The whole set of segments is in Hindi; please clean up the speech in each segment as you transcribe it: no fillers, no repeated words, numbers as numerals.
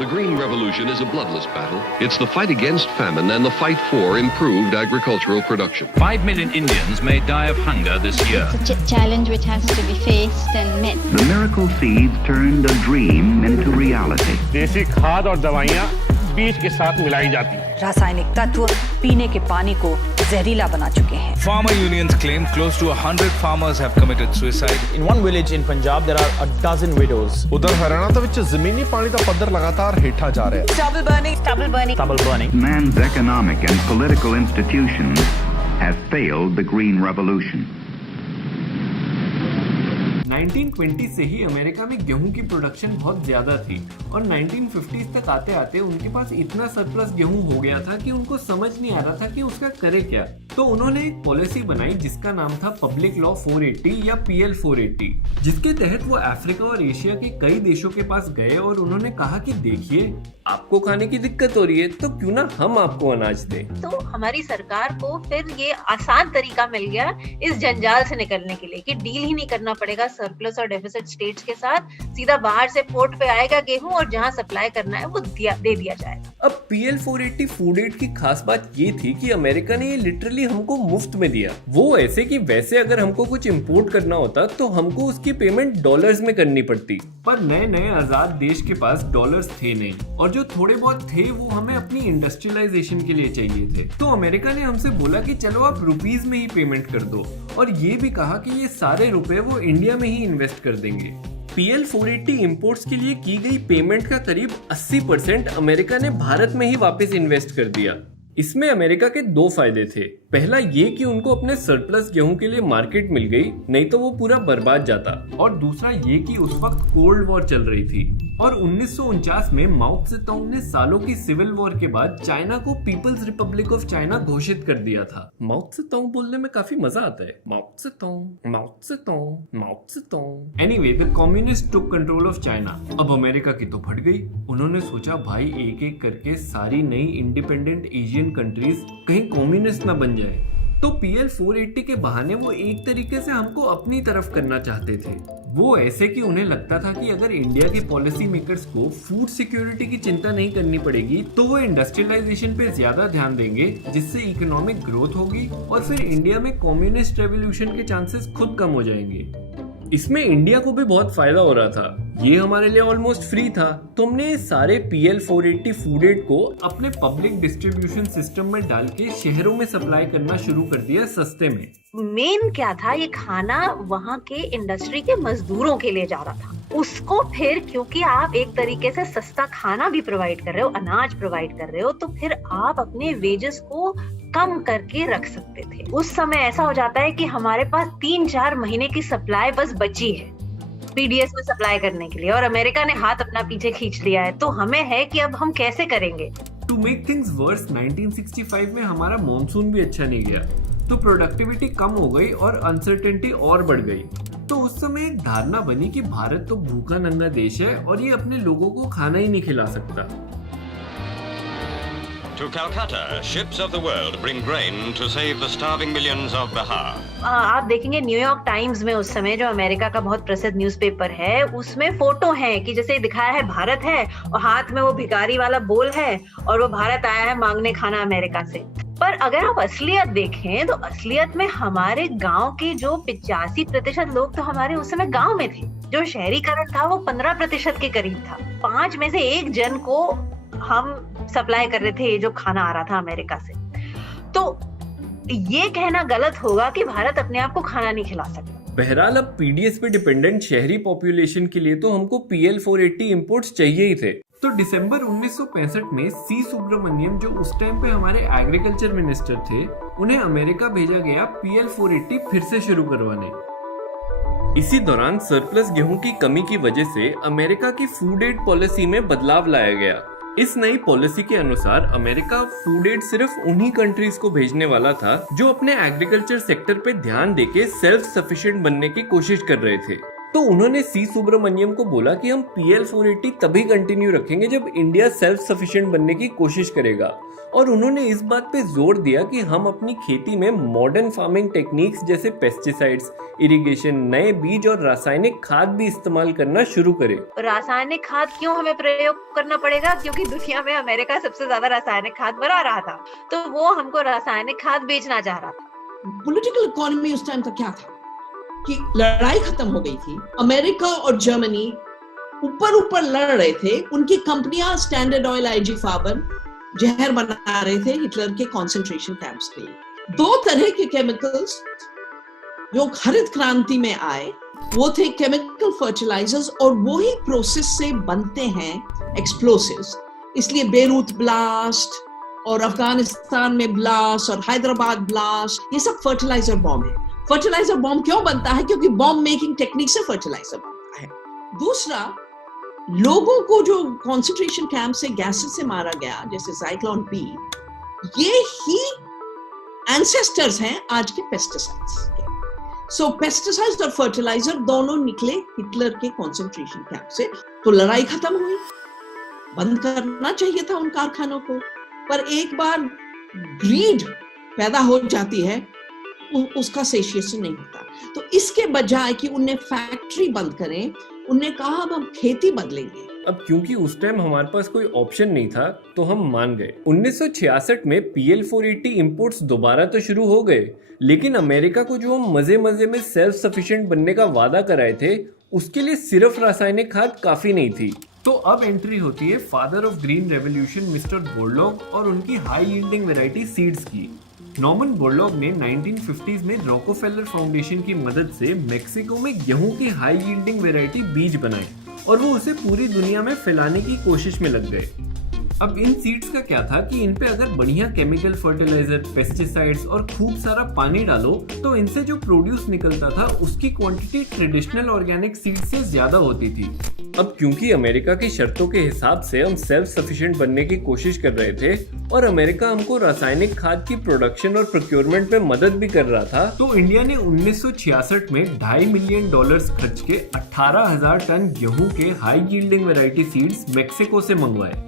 The Green Revolution is a bloodless battle. It's the fight against famine and the fight for improved agricultural production. 5 million Indians may die of hunger this year. It's a challenge which has to be faced and met. The miracle seeds turned a dream into reality. देसी खाद और दवाइयाँ बीज के साथ मिलाई जाती हैं। रासायनिक तत्व पीने के पानी को जहरीला बना चुके हैं। Farmer unions claim close to 100 farmers have committed suicide. In one village in Punjab, there are a dozen widows. उधर हरियाणा ਦੇ ਵਿੱਚ ਜ਼ਮੀਨੀ ਪਾਣੀ ਦਾ ਪੱਧਰ ਲਗਾਤਾਰ ਹੇਠਾਂ ਜਾ ਰਿਹਾ ਹੈ। Stubble burning. Man's economic and political institutions have failed the Green Revolution. 1920 से ही अमेरिका में गेहूं की प्रोडक्शन बहुत ज्यादा थी और 1950s तक आते आते उनके पास इतना सरप्लस गेहूं हो गया था कि उनको समझ नहीं आ रहा था कि उसका करे क्या। तो उन्होंने एक पॉलिसी बनाई जिसका नाम था पब्लिक लॉ 480 या PL 480, जिसके तहत वो अफ्रीका और एशिया के कई देशों के पास गए और उन्होंने कहा कि देखिए, आपको खाने की दिक्कत हो रही है तो क्यों ना हम आपको अनाज दें। तो हमारी सरकार को फिर ये आसान तरीका मिल गया इस जंजाल से निकलने के लिए कि डील ही नहीं करना पड़ेगा सरप्लस और डेफिसिट स्टेट्स के साथ, सीधा बाहर से पोर्ट पे आएगा गेहूं और जहां सप्लाई करना है वो दे दिया जाएगा। अब PL 480 फूड एड की खास बात ये थी कि अमेरिका ने ये लिटरली हमको मुफ्त में दिया। वो ऐसे कि वैसे अगर हमको कुछ इंपोर्ट करना होता तो हमको उसकी पेमेंट डॉलर्स में करनी पड़ती, पर नए नए आजाद देश के पास डॉलर्स थे नहीं और जो थोड़े बहुत थे वो हमें अपनी इंडस्ट्रियलाइजेशन के लिए चाहिए थे। तो अमेरिका ने हमसे बोला कि चलो आप रुपीस में ही पेमेंट कर दो और ये भी कहा कि ये सारे रुपए वो इंडिया में ही इन्वेस्ट कर देंगे। PL 480 इंपोर्ट्स के लिए की गई पेमेंट का करीब 80% अमेरिका ने भारत में ही वापस इन्वेस्ट कर दिया। इसमें अमेरिका के दो फायदे थे। पहला ये कि उनको अपने सरप्लस गेहूं के लिए मार्केट मिल गई, नहीं तो वो पूरा बर्बाद जाता, और दूसरा ये कि उस वक्त कोल्ड वॉर चल रही थी और 1949 में माओ त्से-तुंग ने सालों की सिविल वॉर के बाद चाइना को पीपल्स रिपब्लिक ऑफ चाइना घोषित कर दिया था। माओ त्से-तुंग बोलने में काफी मजा आता है, Mao Tse-tung, Mao Tse-tung, Mao Tse-tung. Anyway, the communist took control of China. अब अमेरिका की तो फट गई। उन्होंने सोचा भाई एक एक करके सारी नई इंडिपेंडेंट एशियन कंट्रीज कहीं कम्युनिस्ट ना बन जाए, तो PL 480 के बहाने वो एक तरीके से हमको अपनी तरफ करना चाहते थे। वो ऐसे कि उन्हें लगता था कि अगर इंडिया के पॉलिसी मेकर्स को फूड सिक्योरिटी की चिंता नहीं करनी पड़ेगी तो वो इंडस्ट्रियलाइजेशन पे ज्यादा ध्यान देंगे, जिससे इकोनॉमिक ग्रोथ होगी और फिर इंडिया में कम्युनिस्ट रेवोल्यूशन के चांसेस खुद कम हो जाएंगे। इसमें इंडिया को भी बहुत फायदा हो रहा था, ये हमारे लिए ऑलमोस्ट फ्री था। तो हमने सारे PL 480 फूड एड को अपने पब्लिक डिस्ट्रीब्यूशन सिस्टम में डाल के शहरों में सप्लाई करना शुरू कर दिया सस्ते में। मेन क्या था, ये खाना वहाँ के इंडस्ट्री के मजदूरों के लिए जा रहा था। उसको फिर क्योंकि आप एक तरीके से सस्ता खाना भी प्रोवाइड कर रहे हो, अनाज प्रोवाइड कर रहे हो, तो फिर आप अपने वेजेस को कम करके रख सकते थे। उस समय ऐसा हो जाता है कि हमारे पास 3-4 महीने की सप्लाई बस बची है PDS में सप्लाई करने के लिए और अमेरिका ने हाथ अपना पीछे खींच लिया है। तो हमें है कि अब हम कैसे करेंगे। टू मेक थिंग्स वर्स, 1965 में हमारा मॉनसून भी अच्छा नहीं गया, तो प्रोडक्टिविटी कम हो गई और अनसर्टेनिटी और बढ़ गई। तो उस समय एक धारणा बनी कि भारत तो भूखा नंगा देश है और ये अपने लोगों को खाना ही नहीं खिला सकता। To Calcutta, ships of the world bring grain to save the starving millions of Bihar. आप देखेंगे न्यूयॉर्क टाइम्स में उस समय, जो अमेरिका का बहुत प्रसिद्ध न्यूज़पेपर है, उसमें फोटो है कि जैसे दिखाया है भारत है और हाथ में वो भिखारी वाला बोल है और वो भारत आया है मांगने खाना अमेरिका से। पर अगर आप असलियत देखें तो असलियत में हमारे गांव के जो 85% लोग तो हमारे उस समय गांव में थे। जो शहरीकरण था वो 15% के करीब था। 5 में से 1 जन को हम सप्लाई कर रहे थे जो खाना आ रहा था अमेरिका से। तो ये कहना गलत होगा कि भारत अपने आप को खाना नहीं खिला सकता। बहरहाल अब PDS पे डिपेंडेंट शहरी पॉपुलेशन के लिए तो हमको PL 480 इंपोर्ट्स चाहिए ही थे। तो दिसंबर 1965 में C सुब्रमण्यम, जो उस टाइम पे हमारे एग्रीकल्चर मिनिस्टर थे, उन्हें अमेरिका भेजा गया PL 480 फिर से शुरू करवाने। इसी दौरान सरप्लस गेहूं की कमी की वजह से अमेरिका की फूड एड पॉलिसी में बदलाव लाया गया। इस नई पॉलिसी के अनुसार अमेरिका फूड एड सिर्फ उन्हीं कंट्रीज को भेजने वाला था जो अपने एग्रीकल्चर सेक्टर पे ध्यान देके सेल्फ सफिशिएंट बनने की कोशिश कर रहे थे। तो उन्होंने सी सुब्रमण्यम को बोला कि हम PL480 तभी कंटिन्यू रखेंगे जब इंडिया सेल्फ सफिशिएंट बनने की कोशिश करेगा, और उन्होंने इस बात पे जोर दिया कि हम अपनी खेती में मॉडर्न फार्मिंग टेक्निक्स जैसे पेस्टिसाइड्स, इरिगेशन, नए बीज और रासायनिक खाद भी इस्तेमाल करना शुरू करें। रासायनिक खाद क्यों हमें प्रयोग करना पड़ेगा? क्योंकि दुनिया में अमेरिका सबसे ज्यादा रासायनिक खाद बना रहा था, तो वो हमको रासायनिक खाद बेचना चाह रहा था। पॉलिटिकल इकोनॉमी उस टाइम का क्या था कि लड़ाई खत्म हो गई थी, अमेरिका और जर्मनी ऊपर लड़ रहे थे, उनकी कंपनियां स्टैंडर्ड ऑयल, IG फार्बर जहर बना रहे थे हिटलर के कंसंट्रेशन कैंप्स के लिए। 2 तरह के केमिकल्स जो हरित क्रांति में आए वो थे केमिकल फर्टिलाइजर्स, और वो ही प्रोसेस से बनते हैं एक्सप्लोसिव्स। इसलिए बेरूत ब्लास्ट और अफगानिस्तान में ब्लास्ट और हैदराबाद ब्लास्ट, ये सब फर्टिलाइजर बॉम्ब है। फर्टिलाइजर बॉम्ब क्यों बनता है? क्योंकि बॉम्ब मेकिंग टेक्निक से फर्टिलाइजर बनता है। दूसरा, लोगों को जो कंसंट्रेशन कैंप से गैसेस से मारा गया जैसे साइक्लोन B, ये ही एंसेस्टर्स हैं आज के पेस्टिसाइड्स के। सो पेस्टिसाइड्स और फर्टिलाइजर दोनों निकले हिटलर के कंसंट्रेशन कैंप से। तो लड़ाई खत्म हुई, बंद करना चाहिए था उन कारखानों को, पर एक बार ग्रीड पैदा हो जाती है उसका सेशिएशन नहीं होता। तो इसके बजाय कि उन्हें फैक्ट्री बंद करें, उन्हें कहा अब हम खेती बदलेंगे। अब क्योंकि उस टाइम हमारे पास कोई ऑप्शन नहीं था तो हम मान गए। 1966 में PL480 इंपोर्ट्स दोबारा तो शुरू हो गए, लेकिन अमेरिका को जो हम मजे में सेल्फ सफिशिएंट बनने का वादा कराए थे, उसके लिए सिर्फ रासायनिक खाद काफी नहीं थी। तो अब एंट्री होती है father of green revolution mister Borlaug और उनकी हाई यील्डिंग वैरायटी सीड्स की। नॉर्मन बोरलॉग ने 1950s में रॉकफेलर फाउंडेशन की मदद से मेक्सिको में गेहूं की हाई यील्डिंग वैरायटी बीज बनाए और वो उसे पूरी दुनिया में फैलाने की कोशिश में लग गए। अब इन सीड्स का क्या था कि इन पे अगर बढ़िया केमिकल फर्टिलाइजर, पेस्टिसाइड्स और खूब सारा पानी डालो तो इनसे जो प्रोड्यूस निकलता था उसकी क्वांटिटी ट्रेडिशनल ऑर्गेनिक सीड से ज्यादा होती थी। अब क्योंकि अमेरिका की शर्तों के हिसाब से हम सेल्फ सफिशिएंट बनने की कोशिश कर रहे थे और अमेरिका हमको रासायनिक खाद की प्रोडक्शन और प्रोक्योरमेंट में मदद भी कर रहा था, तो इंडिया ने 1966 में $2.5 मिलियन खर्च के 18,000 टन गेहूं के high yielding variety seeds Mexico से मंगवाए।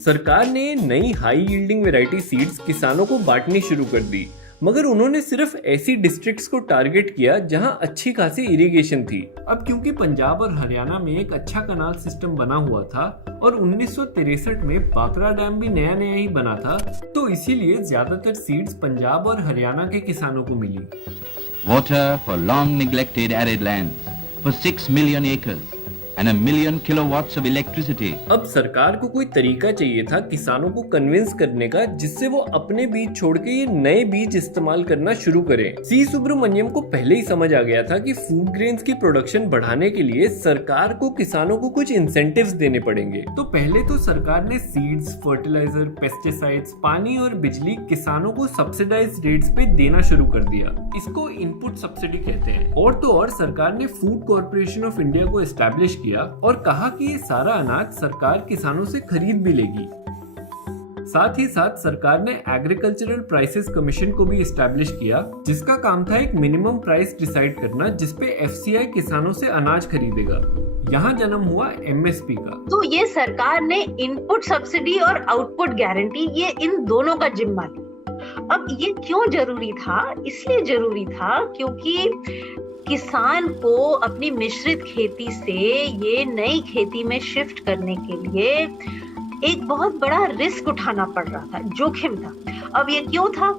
सरकार ने नई हाई यील्डिंग वैरायटी सीड्स किसानों को बांटनी शुरू कर दी, मगर उन्होंने सिर्फ ऐसी डिस्ट्रिक्ट्स को टारगेट किया जहां अच्छी खासी इरिगेशन थी। अब क्योंकि पंजाब और हरियाणा में एक अच्छा कनाल सिस्टम बना हुआ था और 1963 में बाकरा डैम भी नया ही बना था, तो इसीलिए ज्यादातर सीड्स पंजाब और हरियाणा के किसानों को मिली। Water for long neglected arid lands, for 6 million acres. And 1 million kilowatts of electricity. अब सरकार को कोई तरीका चाहिए था किसानों को कन्विंस करने का जिससे वो अपने बीज छोड़ के ये नए बीज इस्तेमाल करना शुरू करें। सी सुब्रमण्यम को पहले ही समझ आ गया था कि फूड ग्रेन्स की प्रोडक्शन बढ़ाने के लिए सरकार को किसानों को कुछ इंसेंटिव्स देने पड़ेंगे। तो पहले तो सरकार ने सीड्स, फर्टिलाइजर, पेस्टिसाइड्स, पानी और बिजली किसानों को सब्सिडाइज रेट्स पे देना शुरू कर दिया। इसको इनपुट सब्सिडी कहते हैं। और तो और सरकार ने फूड कॉर्पोरेशन ऑफ इंडिया को एस्टैब्लिश और कहा कि ये सारा अनाज सरकार किसानों से खरीद भी लेगी। साथ ही साथ सरकार ने एग्रीकल्चरल प्राइसेस कमीशन को भी एस्टैब्लिश किया, जिसका काम था एक मिनिमम प्राइस डिसाइड करना जिसपे FCI किसानों से अनाज खरीदेगा। यहाँ जन्म हुआ MSP का। तो ये सरकार ने इनपुट सब्सिडी और आउटपुट गारंटी, ये इन दोनों का जिम्मा लिया। अब ये क्यों जरूरी था? इसलिए जरूरी था क्योंकि किसान को अपनी मिश्रित खेती से ये नई खेती में शिफ्ट करने के लिए एक बहुत बड़ा रिस्क उठाना पड़ रहा था, जोखिम था। अब ये क्यों था?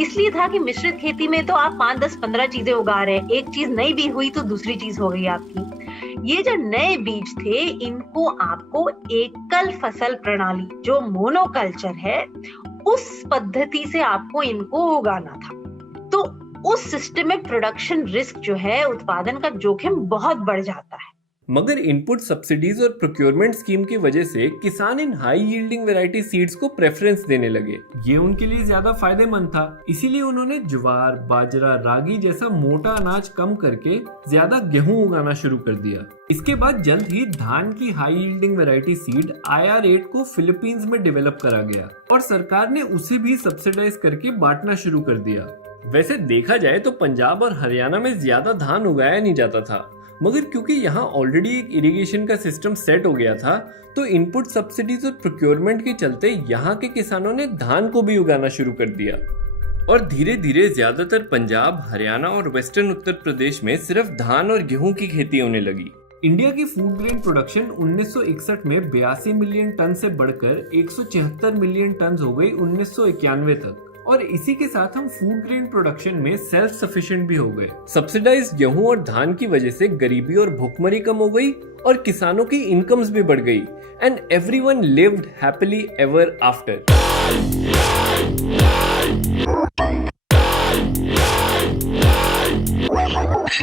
इसलिए था कि मिश्रित खेती में तो आप 5, 10, 15 चीजें उगा रहे हैं, एक चीज नहीं भी हुई तो दूसरी चीज हो गई आपकी। ये जो नए बीज थे, इनको आपको एकल फसल प्रणाली जो मोनोकल्चर है, उस पद्धति से आपको इनको उगाना था। तो उस सिस्टमिक प्रोडक्शन रिस्क जो है, उत्पादन का जोखिम बहुत बढ़ जाता है। मगर इनपुट सब्सिडीज और प्रोक्योरमेंट स्कीम की वजह से किसान इन हाई यील्डिंग वैरायटी सीड्स को प्रेफरेंस देने लगे। ये उनके लिए ज्यादा फायदेमंद था, इसीलिए उन्होंने ज्वार, बाजरा, रागी जैसा मोटा अनाज कम करके ज्यादा गेहूं उगाना शुरू कर दिया। इसके बाद जल्द ही धान की high yielding variety seed IR8 को फिलीपींस में डेवलप करा गया और सरकार ने उसे भी सब्सिडाइज करके बांटना शुरू कर दिया। वैसे देखा जाए तो पंजाब और हरियाणा में ज्यादा धान उगाया नहीं जाता था, मगर क्योंकि यहाँ ऑलरेडी एक इरिगेशन का सिस्टम सेट हो गया था, तो इनपुट सब्सिडीज और प्रोक्योरमेंट के चलते यहाँ के किसानों ने धान को भी उगाना शुरू कर दिया। और धीरे धीरे ज्यादातर पंजाब, हरियाणा और वेस्टर्न उत्तर प्रदेश में सिर्फ धान और गेहूं की खेती होने लगी। इंडिया की फूड ग्रेन प्रोडक्शन 1961 में 82 मिलियन टन से बढ़कर 176 मिलियन टन हो गई 1991 तक, और इसी के साथ हम फूड ग्रेन प्रोडक्शन में सेल्फ सफिशिएंट भी हो गए। सब्सिडाइज्ड गेहूं और धान की वजह से गरीबी और भुखमरी कम हो गई और किसानों की इनकम्स भी बढ़ गई, and everyone lived happily ever after.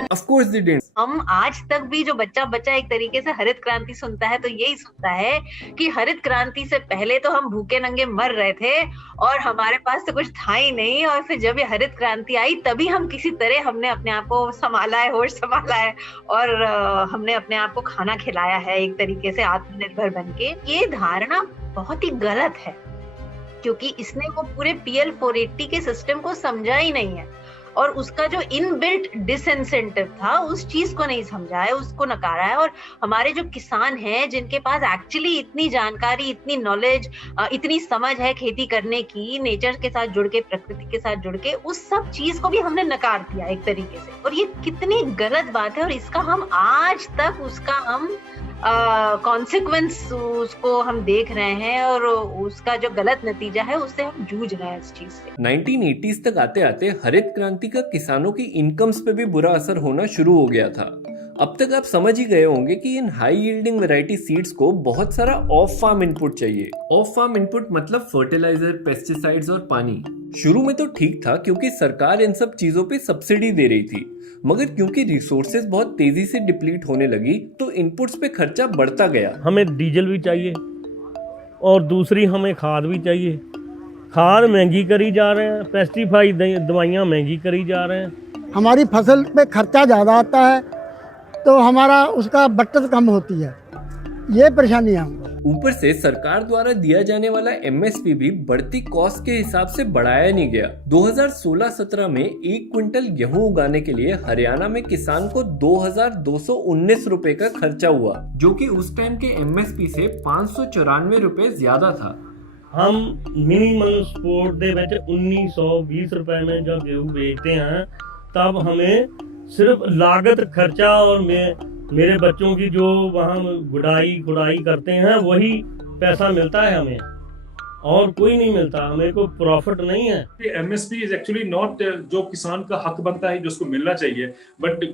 Of course they didn't. हम आज तक भी जो बच्चा एक तरीके से हरित क्रांति सुनता है तो यही सुनता है कि हरित क्रांति से पहले तो हम भूखे नंगे मर रहे थे और हमारे पास तो कुछ था ही नहीं, और फिर जब ये हरित क्रांति आई तभी हम किसी तरह हमने अपने आप को संभाला है, होश संभाला है, और हमने अपने आप को खाना खिलाया है एक तरीके से आत्मनिर्भर बनके। ये धारणा बहुत ही गलत है, क्योंकि इसने वो पूरे PL 480 के सिस्टम को समझा ही नहीं है, और उसका जो इनबिल्ट डिसइंसेंटिव था उस चीज को नहीं समझा है, उसको नकारा है। और हमारे जो किसान हैं जिनके पास एक्चुअली इतनी जानकारी, इतनी नॉलेज, इतनी समझ है खेती करने की, नेचर के साथ जुड़ के, प्रकृति के साथ जुड़ के, उस सब चीज को भी हमने नकार दिया एक तरीके से। और ये कितनी गलत बात है, और इसका हम आज तक उसका हम कॉन्सिक्वेंस उसको हम देख रहे हैं, और उसका जो गलत नतीजा है उससे हम जूझ रहे हैं इस चीज से। 1980s तक आते आते हरित क्रांति का किसानों की इनकम्स पे भी बुरा असर होना शुरू हो गया था। अब तक आप समझ ही गए होंगे कि इन हाई यील्डिंग वैरायटी सीड्स को बहुत सारा ऑफ फार्म इनपुट चाहिए। ऑफ फार्म इनपुट मतलब फर्टिलाइजर, पेस्टिसाइड्स और पानी। शुरू में तो ठीक था क्योंकि सरकार इन सब चीजों पे सब्सिडी दे रही थी, मगर क्योंकि रिसोर्सेज बहुत तेजी से डिप्लीट होने लगी तो इनपुट्स पे खर्चा बढ़ता गया। हमें डीजल भी चाहिए और दूसरी हमें खाद भी चाहिए। खाद महंगी करी जा रहे हैं, पेस्टिसाइड दवाइयाँ महंगी करी जा रहे हैं। हमारी फसल पे खर्चा ज़्यादा आता है तो हमारा उसका बचत कम होती है, ये परेशानियाँ। ऊपर से सरकार द्वारा दिया जाने वाला MSP भी बढ़ती कॉस्ट के हिसाब से बढ़ाया नहीं गया। 2016-17 में 1 क्विंटल गेहूं उगाने के लिए हरियाणा में किसान को 2219 रुपए का खर्चा हुआ, जो कि उस टाइम के MSP से 594 रुपए ज्यादा था। हम मिनिमम सपोर्ट दे विच 1920 रुपए में जब गेहूं बेचते हैं तब हमें सिर्फ लागत खर्चा और मेरे बच्चों की जो वहाँ गुड़ाई करते हैं वही पैसा मिलता है हमें, और कोई नहीं मिलता, हमें को प्रॉफिट नहीं है। MSP इज एक्चुअली नॉट जो किसान का हक बनता है, जो उसको मिलना चाहिए, but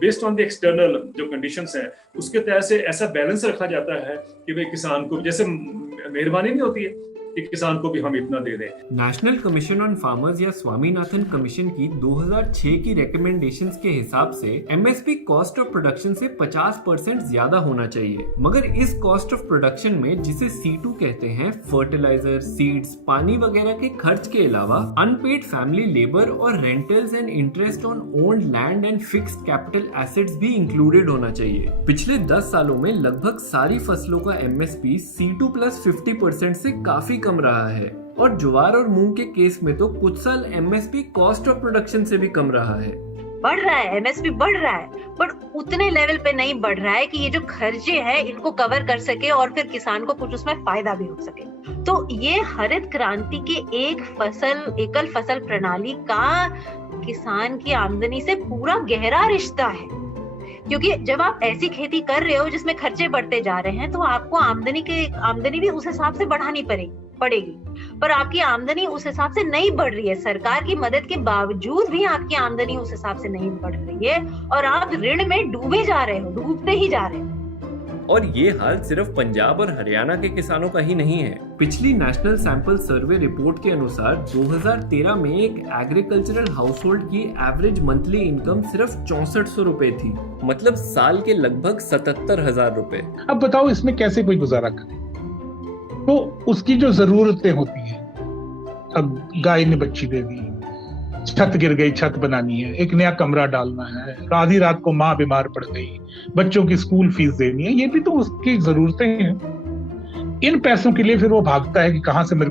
based on the external जो कंडीशंस है उसके तहत से ऐसा बैलेंस रखा जाता है कि भाई किसान को जैसे मेहरबानी नहीं होती है कि किसान को भी हम इतना दे दें। नेशनल कमीशन ऑन फार्मर्स या स्वामीनाथन कमीशन की 2006 की रिकमेंडेशंस के हिसाब से MSP कॉस्ट ऑफ प्रोडक्शन से 50% ज्यादा होना चाहिए, मगर इस कॉस्ट ऑफ प्रोडक्शन में जिसे C2 कहते हैं, फर्टिलाइजर, सीड्स, पानी वगैरह के खर्च के अलावा अनपेड फैमिली लेबर और rentals and interest on owned land and fixed capital assets भी इंक्लूडेड होना चाहिए। पिछले 10 सालों में लगभग सारी फसलों का MSP C2 प्लस 50% से काफी कम रहा है, और ज्वार और मूंग के केस में तो कुछ साल MSP कॉस्ट ऑफ प्रोडक्शन से भी कम रहा है। बढ़ रहा है, MSP बढ़ रहा है, पर उतने लेवल पे नहीं बढ़ रहा है कि ये जो खर्चे हैं इनको कवर कर सके और फिर किसान को कुछ उसमें फायदा भी हो सके। तो ये हरित क्रांति के एकल फसल प्रणाली का किसान की आमदनी से पूरा गहरा रिश्ता है, क्योंकि जब आप ऐसी खेती कर रहे हो जिसमें खर्चे बढ़ते जा रहे हैं तो आपको आमदनी भी उस हिसाब से बढ़ानी पड़ेगी, पर आपकी आमदनी उस हिसाब से नहीं बढ़ रही है। सरकार की मदद के बावजूद भी आपकी आमदनी उस हिसाब से नहीं बढ़ रही है, और आप ऋण में डूबते ही जा रहे हो। और ये हाल सिर्फ पंजाब और हरियाणा के किसानों का ही नहीं है। पिछली नेशनल सैंपल सर्वे रिपोर्ट के अनुसार 2013 में एक एग्रीकल्चरल हाउसहोल्ड की एवरेज मंथली इनकम सिर्फ 6400 रुपए थी, मतलब साल के लगभग 77,000 रुपए। अब बताओ इसमें कैसे कोई गुजारा करे? तो उसकी जो जरूरतें होती हैं, अब गाय ने बच्ची दे दी, छत गिर गई, छत बनानी है, एक नया कमरा डालना है, आधी रात को माँ बीमार पड़ गई, बच्चों की स्कूल फीस देनी है, ये भी तो उसकी जरूरतें हैं। इन पैसों के लिए फिर वो भागता है कि कहां से मेरे